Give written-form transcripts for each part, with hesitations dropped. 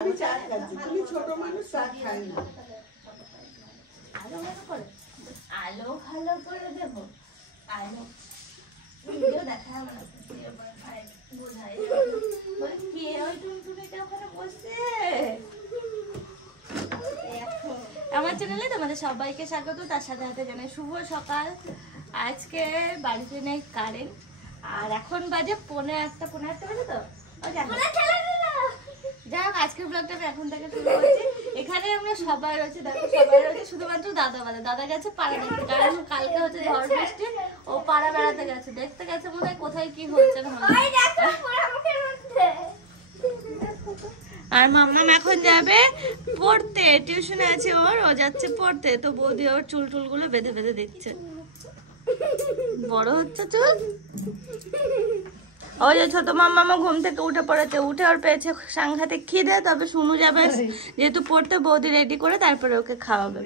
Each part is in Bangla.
আমি চা খাচ্ছি, তুমি ছোট মানুষ চা খাই না। আলো ভালো করে দেবো, আলো ভিডিও দেখা আমার বোঝাই কে ওই টুনটুনিটা ওখানে বসে। আমার চ্যানেলে তোমাদের সবাইকে স্বাগত, তার সাথে সাথে জানাই শুভ সকাল। আজকে বাড়িতে নেই কারেন্ট, আর এখন বাজে 1:45 বাজে তো। যাই হোক, আজকের ব্লগটা আমি এখন থেকে শুরু করছি। এখানে আমরা সবাই রয়েছে, দেখো সবাই রয়েছে, শুধুমাত্র দাদা বাদে। দাদা গেছে পাড়া দেখতে, কারণ কালকে হচ্ছে ঝড় বৃষ্টি, ও পাড়া বেড়াতে গেছে, দেখতে গেছে মনে হয় কোথায় কি হচ্ছে না। আর মাম্মাম এখন যাবে পড়তে, টিউশনে আছে ওর, ও যাচ্ছে পড়তে। তো বৌদি ওর চুল টুলগুলো বেঁধে বেঁধে দিচ্ছে। বড় হচ্ছে চুল। ওই যে ছোট মাম্মা ঘুম থেকে উঠে পড়েছে, উঠে ওর পেয়েছে সাংঘাতিক খিদে। তবে শুনু যাবে যেহেতু পড়তে, বৌদি রেডি করে তারপরে ওকে খাওয়াবে।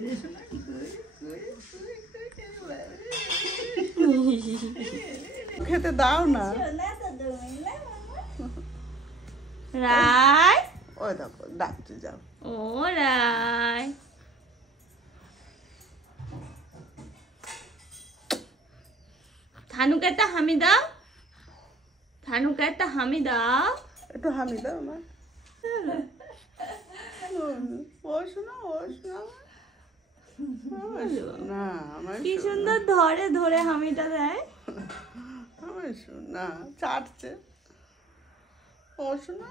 খেতে দাও না। রাই, ওই দেখো ডাকতে যাও। ও রাই, থানুকে একটা হামি দাও, থানুকে একটা হামি দাও। একটু হামি দাও না। ও শোনা, ও শোনা, আমার কি সুন্দর ধরে ধরে হামিটা দেয়। আমার শোনা চাটছে। ও শোনা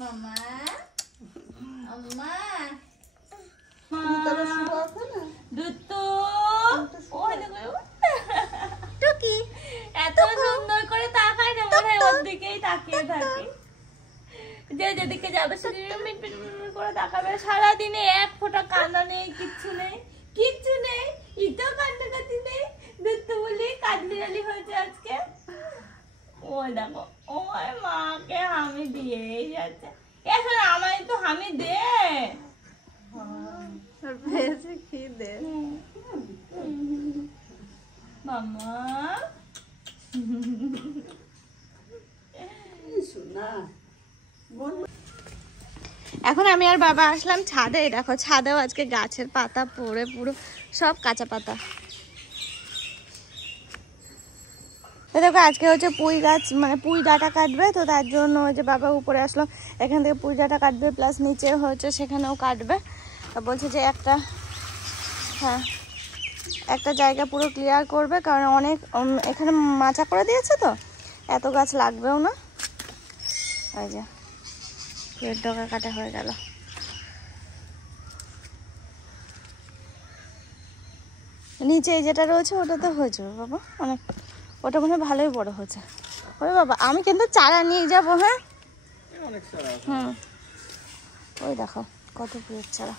মামা, আম্মা, এত সুন্দর করে তাকায় না, মনে হয় ওর দিকেই তাকিয়ে থাকে। যে যেদিকে যাবে সেদিকে মিট মিট মিট করে তাকাবে। সারাদিনে এক ফোঁটা কান্না নেই, কিচ্ছু নেই, কিচ্ছু নেই, ইটাও কান্নাকাটি নেই। দুধ বলি কাজলি হয়েছে আজকে। ওই দেখো, ওই মাকে হামি দিয়েই যাচ্ছে। এখন আমায় তো হামি দে। পেয়েছে খিদে। মামা, এখন আমি আর বাবা আসলাম ছাদে। দেখো ছাদেও আজকে গাছের পাতা পড়ে পুরো সব কাঁচা পাতা। দেখো আজকে হচ্ছে পুঁই গাছ, মানে পুঁই ডাঁটা কাটবে, তো তার জন্য ওই যে বাবা উপরে আসলো, এখান থেকে পুঁই ডাঁটা কাটবে, প্লাস নিচে হচ্ছে সেখানেও কাটবে। বলছে যে একটা জায়গা পুরো ক্লিয়ার করবে, কারণ অনেক এখানে মাচা করে দিয়েছে, তো এত গাছ লাগবেও না। ওই যে পুঁইয়ের ডগা কাটা হয়ে গেল। নিচে যেটা রয়েছে ওটা তো হয়ে যাবে বাবা, অনেক, ওটা মনে হয় ভালোই বড় হয়েছে। ওরে বাবা, আমি কিন্তু চারা নিয়ে যাবো। হ্যাঁ, হুম, ওই দেখো কত পুঁইয়ের চারা।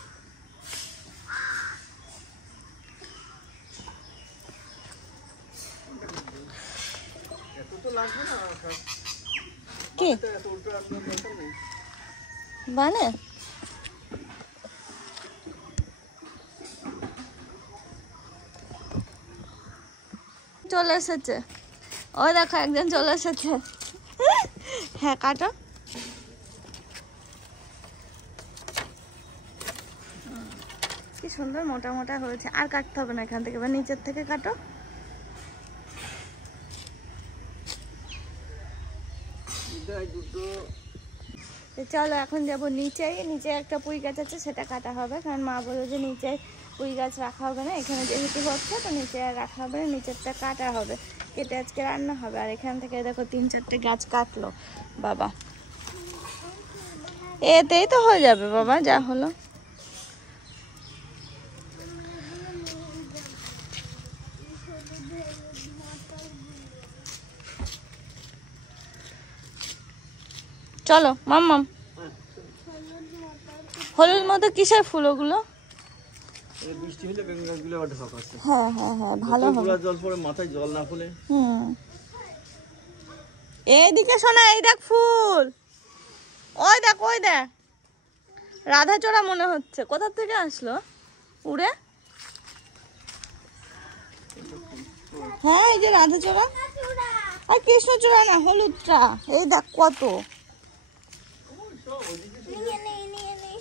কি মানে চলে এসেছে, ওই দেখো একজন চলে এসেছে। হ্যাঁ কাটো। কি সুন্দর মোটা মোটা হয়েছে, আর কাটতে হবে না এখান থেকে, এবার নিচের থেকে কাটো। চলো এখন যাবো নিচে। নিচে একটা পুঁই গাছ আছে, সেটা কাটা হবে, কারণ মা বললো যে নিচে পুঁই গাছ রাখা হবে না, এখানে যেহেতু হচ্ছে তো নিচে আর রাখা হবে না, নিচেরটা কাটা হবে, কেটে আজকে রান্না হবে। আর এখান থেকে দেখো 3-4টে গাছ কাটলো বাবা, এতেই তো হয়ে যাবে বাবা, যা হলো। চলো মাম্মাম। হলুদ মতো কিসের ফুল ওগুলো? বৃষ্টি হলে বেগুন গাছগুলো আবার ঢাকা আছে। হ্যাঁ হ্যাঁ হ্যাঁ, ভালো হবে। জল পড়ে মাথায় জল না ফুলে। এইদিকে শোনা, এই দেখ ফুল, ওই দেখ, ওই দেখ রাধাচূড়া মনে হচ্ছে। কোথা থেকে আসলো উড়ে? হ্যাঁ এই যে রাধাচূড়া, আর কৃষ্ণচূড়া না, হলুদটা। এই দেখ কত,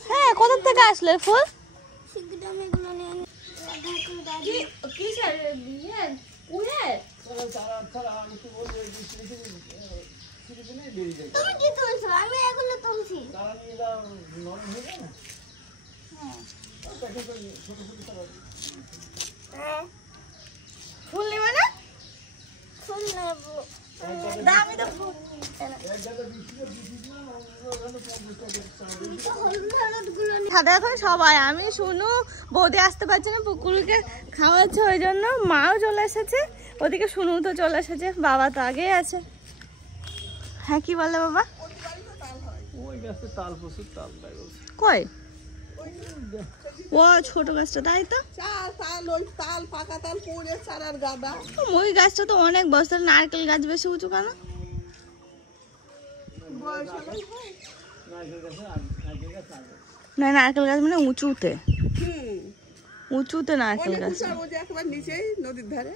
হ্যাঁ, কোথা থেকে আসলো এই ফুল? ফুল নেবে না? দামি তো ফুল। ছাদে এখন সবাই, আমি শুনু বৌদি আসতে পারছে না, পুকুরকে খাওয়াচ্ছে, ওই জন্য মাও চলে এসেছে, ওদিকে শুনু তো চলে এসেছে, বাবা তো আগেই আছে। হ্যাঁ, কি বলে বাবা? ওই গাছে তাল প্রচুর তাল দেয় বলছে। কই ও ছোট গাছটা, তাই তো? তাল পাকা তাল পড়ে চারার গাদা। ওই গাছটা তো অনেক বছর, নারকেল গাছ বেশি উঁচু কেন? না, নারকেল গাছ মানে উঁচুতে, উঁচুতে নারকেল গাছ। একবার নিচেই নদীর ধারে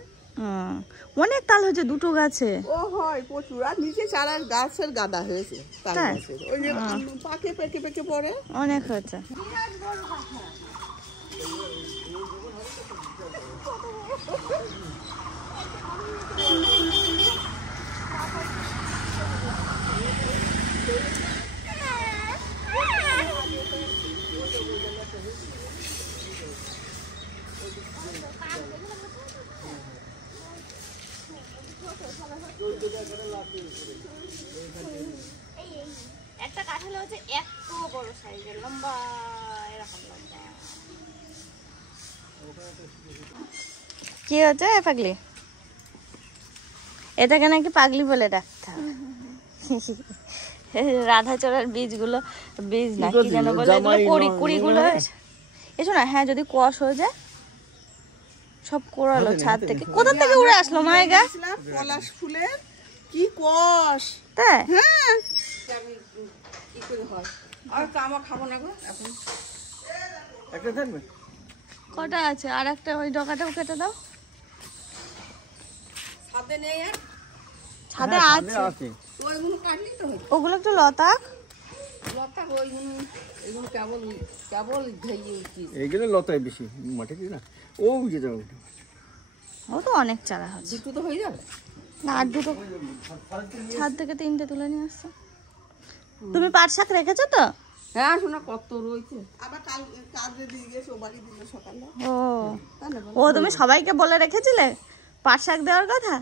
অনেক তাল হয়েছে দুটো গাছে। ও হয় প্রচুর, আর নিচে চারার গাছের গাদা হয়েছে তাল গাছের, ওই যে পাকে পেকে পেকে পড়ে অনেক হয়েছে। একটা কাঁঠাল হচ্ছে এত বড় সাইজের, লম্বা, এরকম লম্বা। কি হচ্ছে পাগলি? এটাকে নাকি পাগলি বলে ডাকতে হবে। রাধাচূড়ার বীজগুলো, বীজ না কি যেন বলে, কুড়িগুলো এসো না। হ্যাঁ, যদি কুয়াশ হয়ে যায় সব কোরালো ছাদ থেকে। কোথা থেকে উড়ে আসলো মায়ের গা? পলাশ ফুলের কি কষ, তাই? হ্যাঁ কি করে হয়। আর কামা খাবো না গো এখন। একটা থাকবে? কটা আছে? আর একটা ওই ডগাটাও কেটে দাও। ছাদে নেই আর? ছাদে হ্যাঁ, আছে। ওইগুলো কাটলি তো হয়। ওগুলো একটু লতা। লতা ওইগুলো, এগুলো কেবল কেবল ধেয়ে উঠছি। এইগুলো লতায় বেশি মাঠে কি না, ও বুঝে যাবে। ও তো অনেক চারা হচ্ছে। দুটো তো হয়ে যাবে না, আর দুটো ছাদ থেকে 3টে তুলে নিয়ে আসছো। তুমি পাট শাক রেখেছো তো? হ্যাঁ, শোনা কত রয়েছে। আবার কাজে দিয়ে গেছে, ও বাড়ি দিল সকালে। ও তুমি সবাইকে বলে রেখেছিলে পাট শাক দেওয়ার কথা?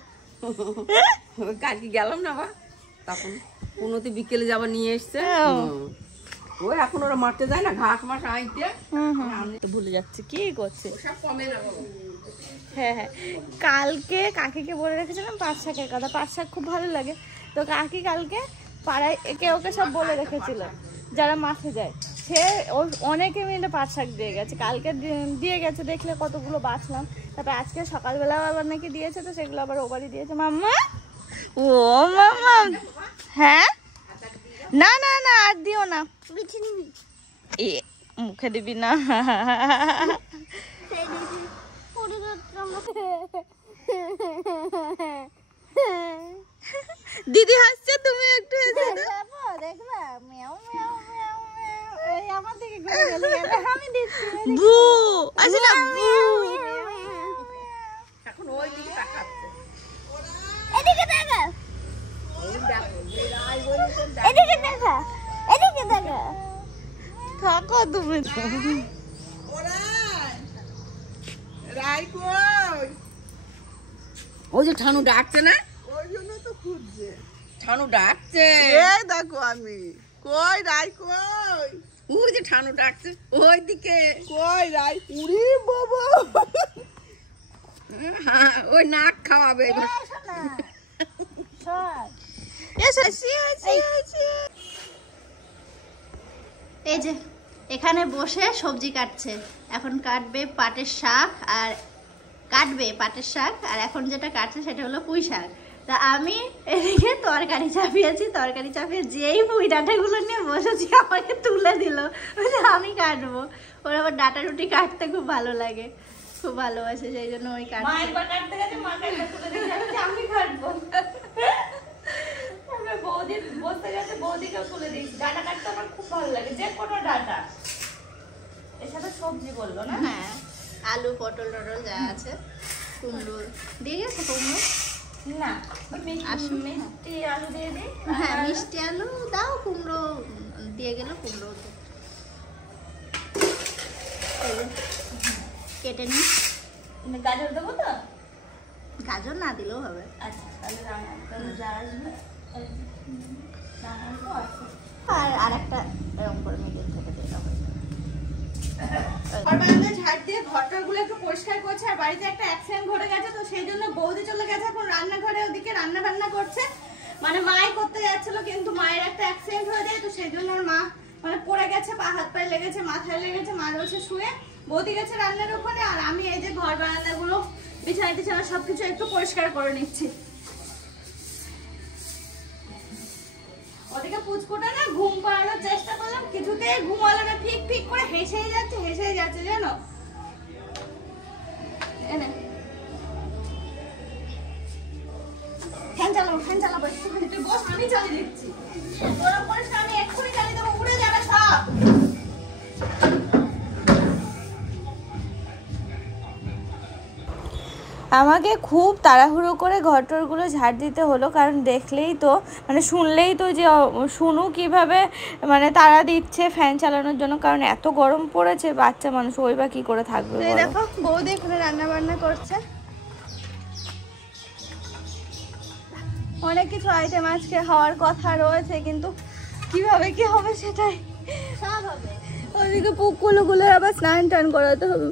কালকে গেলাম না বা, তখন কোনোতে বিকেলে যাবার নিয়ে এসছে। ও এখন ওরা মারতে যায় না, ঘাস মাস আইতে। আমি তো ভুলে যাচ্ছি কি করছে। সব কমে না বাবা। হ্যাঁ হ্যাঁ, কালকে কাকিকে বলে রেখেছিলাম পাট শাকের কথা। পাট শাক খুব ভালো লাগে তো, কাকি কালকে পাড়ায় একে ওকে সব বলে রেখেছিল যারা মাঠে যায়। সে অনেকে মিলে পাট শাক দিয়ে গেছে, কালকে দিয়ে গেছে, দেখলে কতগুলো বাঁচলাম। তারপরে আজকে সকালবেলাও আবার নাকি দিয়েছে, তো সেগুলো আবার ও বাড়ি দিয়েছে। মাম্মা, ও মাম্মা, হ্যাঁ, না না না, আর দিও না, এ মুখে দিবি না। দিদি হাসছে, তুমি একটু এখন ওই দিকে তাকাচ্ছে। থাকো তুমি। ওই যে ঠানু ডাকছে না, ওই জন্য তো খুঁজছে। ঠানু ডাকছে, এই দেখো আমি কই রাই, কই ওই যে ঠানু ডাকছে ওই দিকে, কই রাই, উড়ি বাবা, হ্যাঁ ওই নাক খাওয়াবে। এই যে এখানে বসে সবজি কাটছে, এখন কাটবে পাটের শাক, আর এখন যেটা কাটছে সেটা হলো পুঁই শাক। তা আমি এদিকে তরকারি চাপিয়েছি, তরকারি চাপিয়ে যেই পুঁই ডাঁটাগুলো নিয়ে বসেছি আমাকে তুলে দিল, আমি কাটবো। ওর আবার ডাঁটা রুটি কাটতে খুব ভালো লাগে, খুব ভালোবাসে, সেই জন্য ওই কাটতে আমি কাটবো। বৌদি বসতে গেছে, বৌদিকেও তুলে দিয়েছি, ডাঁটা কাটতে আমার খুব ভালো পটল টটল যা আছে, কুমড়ো দিয়ে গেছে। কুমড়ো না, মিষ্টি আলু দিয়ে দিই। হ্যাঁ মিষ্টি আলু দাও, কুমড়ো দিয়ে গেল। কুমড়ো কেটে নি। গাজর দেবো তো? গাজর না দিলেও হবে। আচ্ছা তাহলে যা আসবে আর একটা এরকম করে মিডিল থেকে দিয়ে দেবো। ঝাড় দিয়ে ঘরটাগুলো একটু পরিষ্কার করছে। আর বাড়িতে একটা অ্যাক্সিডেন্ট ঘটে গেছে, তো সেই জন্য বৌদি চলে গেছে এখন রান্নাঘরে, ওদিকে রান্না বান্না করছে। মানে মাই করতে যাচ্ছিল, কিন্তু মায়ের একটা অ্যাক্সিডেন্ট হয়ে যায়, তো সেই জন্য ওর মা মানে পড়ে গেছে, পা হাত পায়ে লেগেছে, মাথায় লেগেছে। মা রয়েছে শুয়ে, বৌদি গেছে রান্নার ওখানে, আর আমি এই যে ঘর বারান্দাগুলো বিছানা টিছানা সবকিছু একটু পরিষ্কার করে নিচ্ছি। ওদিকে পুচকুটা না ঘুম পাড়ানোর চেষ্টা করলাম, কিছুতেই ঘুমালো না, ফিক ফিক করে হেসেই যাচ্ছে জানো। ফ্যান চালাবো একটুখানি, তুই বস, আমি চালিয়ে দিচ্ছি। গরম করিস না, আমি এক্ষুনি চালিয়ে দেবো, উড়ে যাবে সব। আমাকে খুব তাড়াহুড়ো করে ঘরটরগুলো ঝাড় দিতে হলো, কারণ দেখলেই তো মানে শুনলেই তো যে শুনু কিভাবে মানে তাড়া দিচ্ছে ফ্যান চালানোর জন্য, কারণ এত গরম পড়েছে, বাচ্চা মানুষ ওই বা কি করে থাকবে। দেখো বৌদি এখানে রান্না বান্না করছে, অনেক কিছু আইটেম আজকে হওয়ার কথা রয়েছে, কিন্তু কিভাবে কি হবে সেটাই সব হবে। ওদিকে পুকুলগুলো আবার স্নান টান করাতে হবে।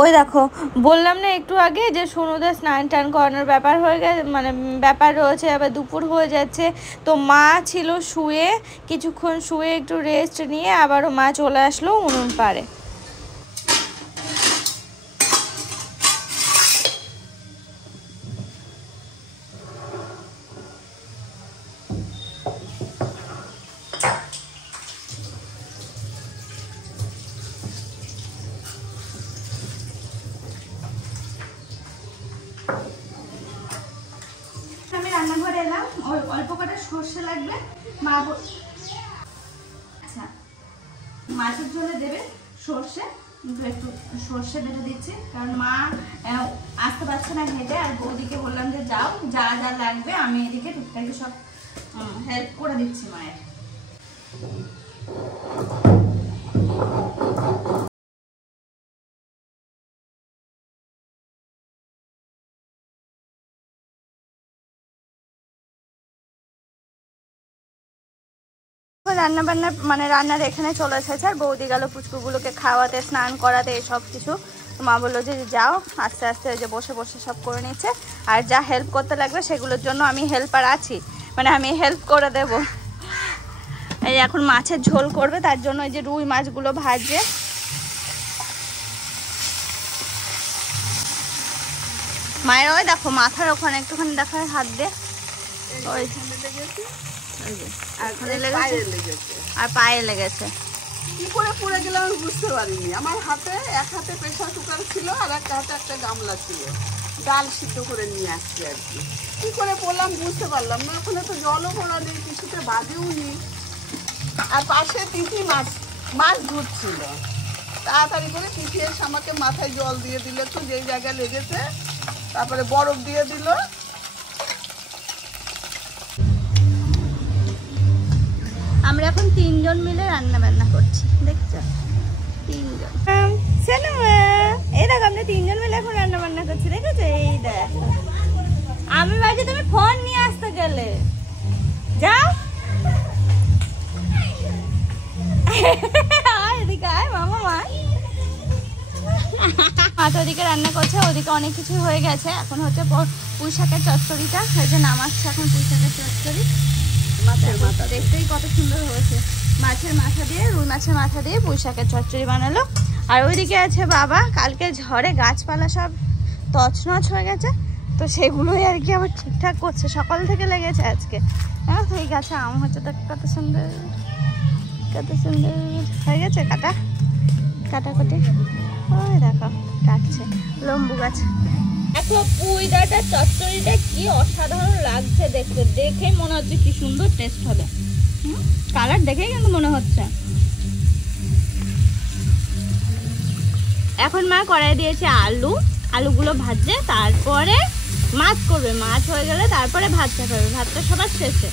ওই দেখো বললাম না একটু আগে যে সোনুদের স্নান টান করানোর ব্যাপার হয়ে গেছে, মানে ব্যাপার রয়েছে, আবার দুপুর হয়ে যাচ্ছে। তো মা ছিল শুয়ে, কিছুক্ষণ শুয়ে একটু রেস্ট নিয়ে আবারও মা চলে আসলো উনুন পাড়ে। রান্নাঘরে এলাম, ওই অল্প কটা সর্ষে লাগবে, মা আচ্ছা মাছের ঝোলে দেবে সর্ষে, একটু সর্ষে বেটে দিচ্ছি, কারণ মা আসতে পারছে না হেঁটে। আর বৌদিকে বললাম যে যাও, যা যা লাগবে আমি এদিকে টুকটাকি সব হেল্প করে দিচ্ছি মায়ের। রান্না বান্না মানে রান্নার এখানে চলে এসেছে, আর বৌদি গেল পুচকুগুলোকে খাওয়াতে, স্নান করাতে, সব কিছু। মা বললো যে যাও, আস্তে আস্তে যে বসে বসে সব করে নিচ্ছে, আর যা হেল্প করতে লাগবে সেগুলোর জন্য আমি হেল্পার আছি, মানে আমি হেল্প করে দেব। এই এখন মাছের ঝোল করবে, তার জন্য এই যে রুই মাছগুলো ভাজছে। মায়ের ওই দেখো মাথার ওখানে একটুখানি দেখা হাত দিয়ে, ওই আর পায়ে লেগেছে। কি করে পড়ে গেলাম আমি বুঝতে পারিনি। আমার হাতে এক হাতে প্রেসার কুকার ছিল, আর এক হাতে একটা গামলা ছিল, ডাল সিদ্ধ করে নিয়ে আসছি আর কি করে পড়লাম বুঝতে পারলাম না। ওখানে তো জলও পড়া নেই, কিছুতে বাজেও নেই, আর পাশে তিথি মাছ ধরছিল। তাড়াতাড়ি করে তিথি এসে আমাকে মাথায় জল দিয়ে দিল, তো যেই জায়গায় লেগেছে, তারপরে বরফ দিয়ে দিল। আমরা এখন 3 জন মিলে রান্না বান্না করছি, দেখছো 3 জন। এই দেখো আমরা 3 জন মিলে এখন রান্না বান্না করছি, দেখেছো? এই দেখো আমি ভাবছি তুমি ফোন নিয়ে আসতে গেলে, যাও এদিকে আয় মামা। মা তো ওদিকে রান্না করছে, ওদিকে অনেক কিছু হয়ে গেছে। এখন হচ্ছে পুঁই শাকের চচ্চড়িটা, এই যে নামাচ্ছে এখন পুঁই শাকের চচ্চড়ি। দেখতেই কত সুন্দর হয়েছে, মাছের মাথা দিয়ে, রুই মাছের মাথা দিয়ে পুঁই শাকের চচ্চড়ি বানালো। আর ওইদিকে আছে বাবা, কালকে ঝড়ে গাছপালা সব তছনছ হয়ে গেছে, তো সেগুলোই আর কি আবার ঠিকঠাক করছে, সকাল থেকে লেগেছে আজকে। হ্যাঁ ঠিক আছে, আম হচ্ছে তো কত সুন্দর হয়ে গেছে কাটা। কাটাকুটি। ওই দেখো কাটছে লম্বু গাছ। দেখো পুঁই ডাঁটার চচ্চড়িটা কি অসাধারণ লাগছে দেখতে, দেখে মনে হচ্ছে কি সুন্দর টেস্ট হবে। কালার দেখেই কিন্তু মনে হচ্ছে। এখন মা কড়াই দিয়েছে আলু, আলুগুলো ভাজছে, তারপরে মাছ করবে, মাছ হয়ে গেলে তারপরে ভাতটা করবে, ভাতটা সবার শেষে।